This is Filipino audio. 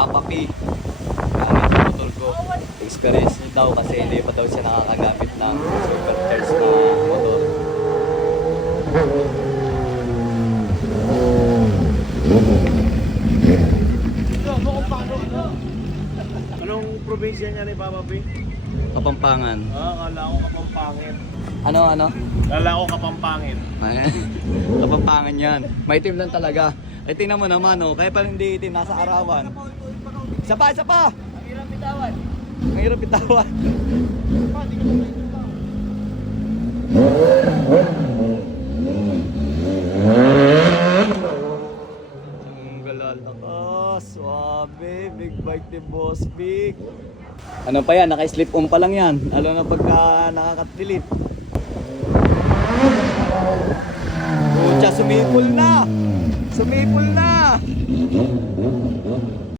Papa P. Gamit yung motor ko. Experience niya daw kasi hindi pa daw siya nakakagamit ng supercharged na motor. Anong probinsya niya ni Papa P? Kapampangan. Kala ko Kapampangin. Ano? Kala ko Kapampangin. Kapampangan yan. Maitim lang talaga. Ay tingnan mo naman oh, kaya pala hindi itim, nasa arawan. Isa pa! Ang hirap bitawan. Ang hirap bitawan. Ang galalakas, swabe, big bike ni Boss Big. Ano pa yan, naka-slip on pa lang yan. Lalo na pagka nakakatilit. Pucha, sumipol na! Sumipol na!